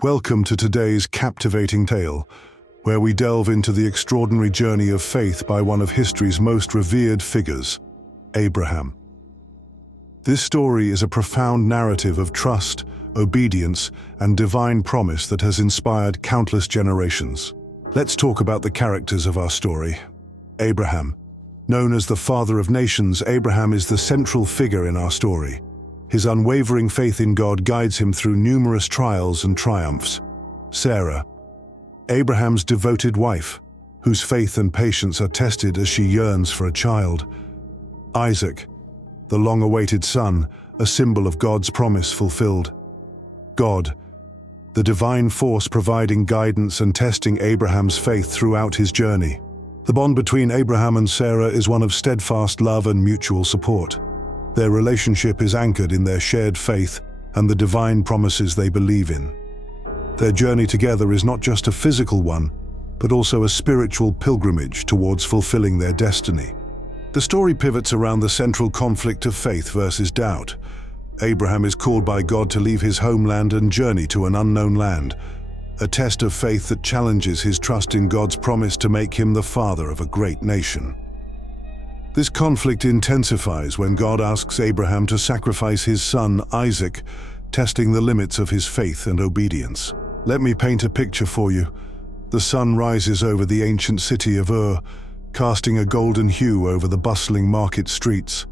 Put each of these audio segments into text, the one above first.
Welcome to today's captivating tale, where we delve into the extraordinary journey of faith by one of history's most revered figures, Abraham. This story is a profound narrative of trust, obedience, and divine promise that has inspired countless generations. Let's talk about the characters of our story. Abraham. Known as the father of nations, Abraham is the central figure in our story. His unwavering faith in God guides him through numerous trials and triumphs. Sarah, Abraham's devoted wife, whose faith and patience are tested as she yearns for a child. Isaac, the long-awaited son, a symbol of God's promise fulfilled. God, the divine force providing guidance and testing Abraham's faith throughout his journey. The bond between Abraham and Sarah is one of steadfast love and mutual support. Their relationship is anchored in their shared faith and the divine promises they believe in. Their journey together is not just a physical one, but also a spiritual pilgrimage towards fulfilling their destiny. The story pivots around the central conflict of faith versus doubt. Abraham is called by God to leave his homeland and journey to an unknown land, a test of faith that challenges his trust in God's promise to make him the father of a great nation. This conflict intensifies when God asks Abraham to sacrifice his son, Isaac, testing the limits of his faith and obedience. Let me paint a picture for you. The sun rises over the ancient city of Ur, casting a golden hue over the bustling market streets.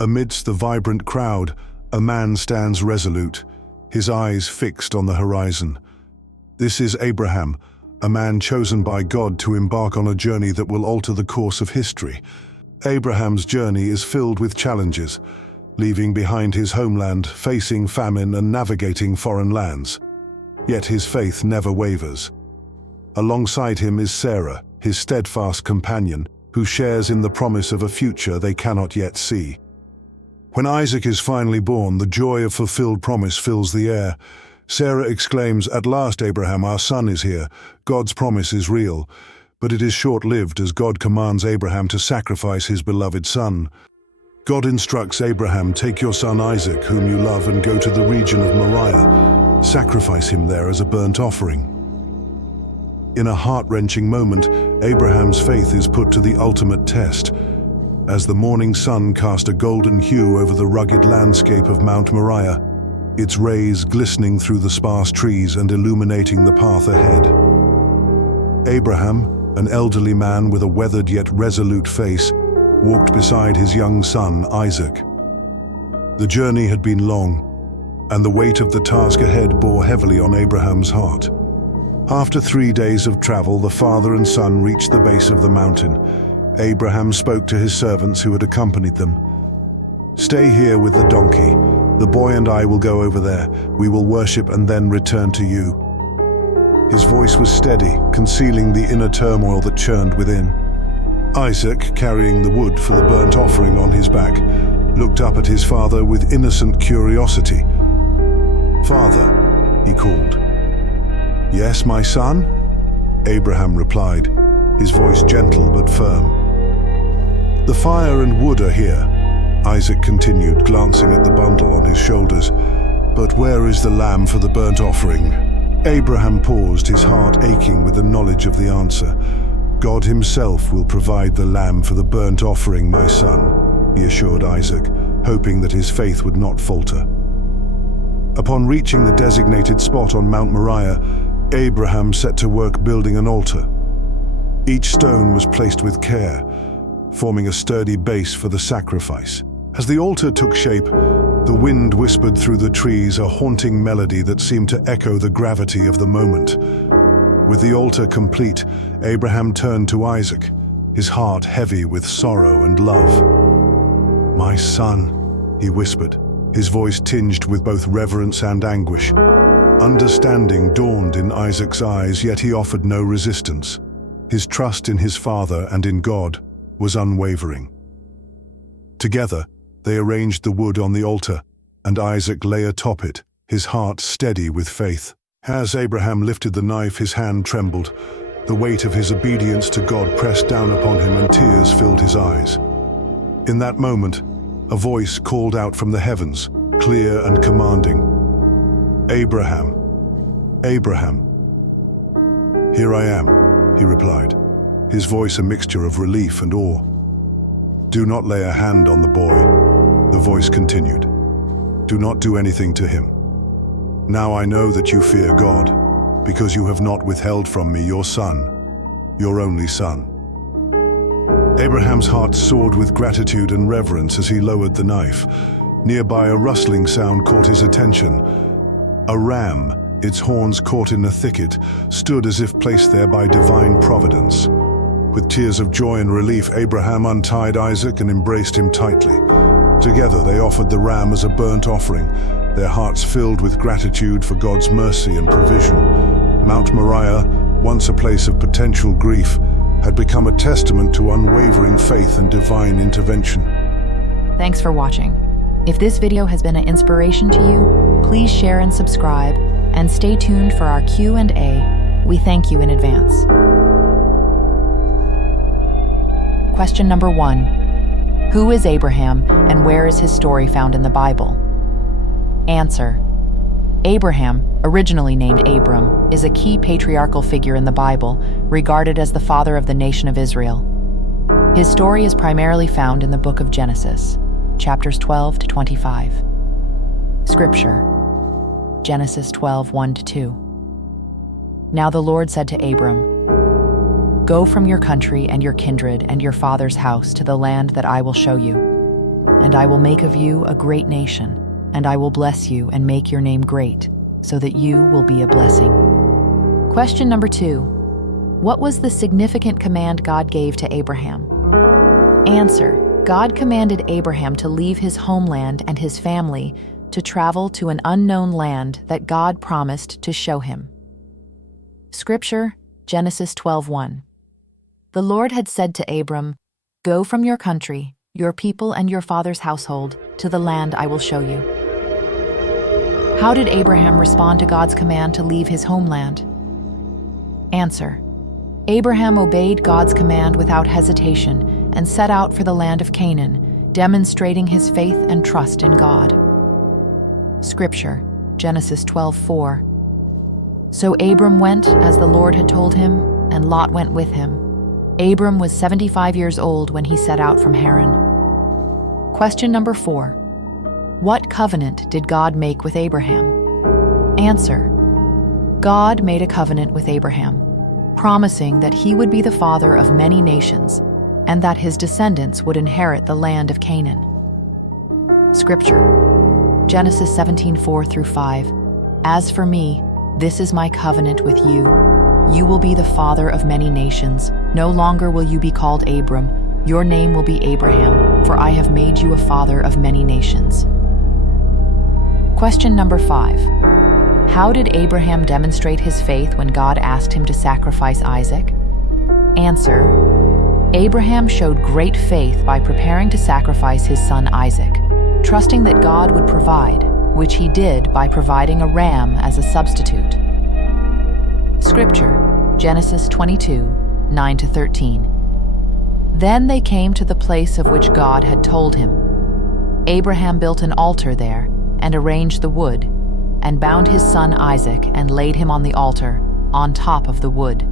Amidst the vibrant crowd, a man stands resolute, his eyes fixed on the horizon. This is Abraham, a man chosen by God to embark on a journey that will alter the course of history. Abraham's journey is filled with challenges, leaving behind his homeland, facing famine and navigating foreign lands. Yet his faith never wavers. Alongside him is Sarah, his steadfast companion, who shares in the promise of a future they cannot yet see. When Isaac is finally born, the joy of fulfilled promise fills the air. Sarah exclaims, "At last, Abraham, our son is here. God's promise is real." But it is short-lived as God commands Abraham to sacrifice his beloved son. God instructs Abraham, "Take your son Isaac, whom you love, and go to the region of Moriah. Sacrifice him there as a burnt offering." In a heart-wrenching moment, Abraham's faith is put to the ultimate test. As the morning sun cast a golden hue over the rugged landscape of Mount Moriah, its rays glistening through the sparse trees and illuminating the path ahead. Abraham, an elderly man with a weathered yet resolute face, walked beside his young son, Isaac. The journey had been long, and the weight of the task ahead bore heavily on Abraham's heart. After 3 days of travel, the father and son reached the base of the mountain. Abraham spoke to his servants who had accompanied them. "Stay here with the donkey. The boy and I will go over there. We will worship and then return to you." His voice was steady, concealing the inner turmoil that churned within. Isaac, carrying the wood for the burnt offering on his back, looked up at his father with innocent curiosity. "Father," he called. "Yes, my son?" Abraham replied, his voice gentle but firm. "The fire and wood are here," Isaac continued, glancing at the bundle on his shoulders. "But where is the lamb for the burnt offering?" Abraham paused, his heart aching with the knowledge of the answer. "God himself will provide the lamb for the burnt offering, my son," he assured Isaac, hoping that his faith would not falter. Upon reaching the designated spot on Mount Moriah, Abraham set to work building an altar. Each stone was placed with care, forming a sturdy base for the sacrifice. As the altar took shape, the wind whispered through the trees, a haunting melody that seemed to echo the gravity of the moment. With the altar complete, Abraham turned to Isaac, his heart heavy with sorrow and love. "My son," he whispered, his voice tinged with both reverence and anguish. Understanding dawned in Isaac's eyes, yet he offered no resistance. His trust in his father and in God was unwavering. Together, they arranged the wood on the altar, and Isaac lay atop it, his heart steady with faith. As Abraham lifted the knife, his hand trembled. The weight of his obedience to God pressed down upon him, and tears filled his eyes. In that moment, a voice called out from the heavens, clear and commanding, "Abraham." "Abraham." "Here I am," he replied, his voice a mixture of relief and awe. "Do not lay a hand on the boy," the voice continued. "Do not do anything to him. Now I know that you fear God, because you have not withheld from me your son, your only son." Abraham's heart soared with gratitude and reverence as he lowered the knife. Nearby, a rustling sound caught his attention. A ram, its horns caught in a thicket, stood as if placed there by divine providence. With tears of joy and relief, Abraham untied Isaac and embraced him tightly. Together they offered the ram as a burnt offering, their hearts filled with gratitude for God's mercy and provision. Mount Moriah, once a place of potential grief, had become a testament to unwavering faith and divine intervention. Thanks for watching. If this video has been an inspiration to you, please share and subscribe, and stay tuned for our Q&A. We thank you in advance. Question number 1. Who is Abraham, and where is his story found in the Bible? Answer. Abraham, originally named Abram, is a key patriarchal figure in the Bible, regarded as the father of the nation of Israel. His story is primarily found in the book of Genesis, chapters 12 to 25. Scripture, Genesis 12, 1-2. Now the Lord said to Abram, "Go from your country and your kindred and your father's house to the land that I will show you. And I will make of you a great nation, and I will bless you and make your name great, so that you will be a blessing." Question number 2. What was the significant command God gave to Abraham? Answer. God commanded Abraham to leave his homeland and his family to travel to an unknown land that God promised to show him. Scripture, Genesis 12:1. The Lord had said to Abram, "Go from your country, your people and your father's household, to the land I will show you." How did Abraham respond to God's command to leave his homeland? Answer. Abraham obeyed God's command without hesitation and set out for the land of Canaan, demonstrating his faith and trust in God. Scripture, Genesis 12:4. So Abram went as the Lord had told him, and Lot went with him. Abram was 75 years old when he set out from Haran. Question number 4. What covenant did God make with Abraham? Answer. God made a covenant with Abraham, promising that he would be the father of many nations, and that his descendants would inherit the land of Canaan. Scripture, Genesis 17:4-5. As for me, this is my covenant with you. You will be the father of many nations. No longer will you be called Abram. Your name will be Abraham, for I have made you a father of many nations. Question number 5. How did Abraham demonstrate his faith when God asked him to sacrifice Isaac? Answer. Abraham showed great faith by preparing to sacrifice his son Isaac, trusting that God would provide, which he did by providing a ram as a substitute. Scripture, Genesis 22:9-13. Then they came to the place of which God had told him. Abraham built an altar there and arranged the wood, and bound his son Isaac and laid him on the altar, on top of the wood.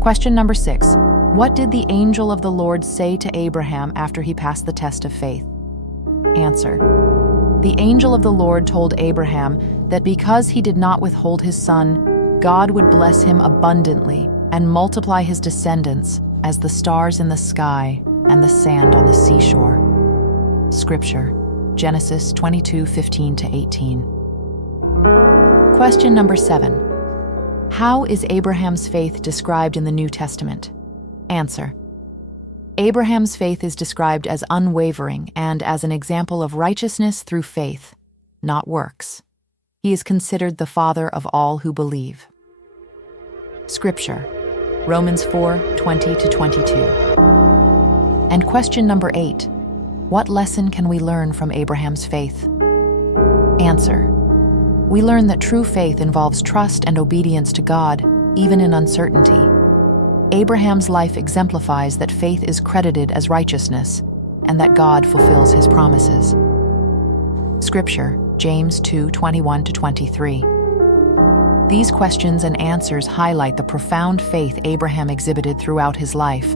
Question number 6. What did the angel of the Lord say to Abraham after he passed the test of faith? Answer. The angel of the Lord told Abraham that because he did not withhold his son, God would bless him abundantly and multiply his descendants as the stars in the sky and the sand on the seashore. Scripture, Genesis 22:15-18. Question number 7. How is Abraham's faith described in the New Testament? Answer. Abraham's faith is described as unwavering and as an example of righteousness through faith, not works. He is considered the father of all who believe. Scripture, Romans 4:20-22. And question number 8. What lesson can we learn from Abraham's faith? Answer. We learn that true faith involves trust and obedience to God, even in uncertainty. Abraham's life exemplifies that faith is credited as righteousness, and that God fulfills his promises. Scripture, James 2:21-23. These questions and answers highlight the profound faith Abraham exhibited throughout his life,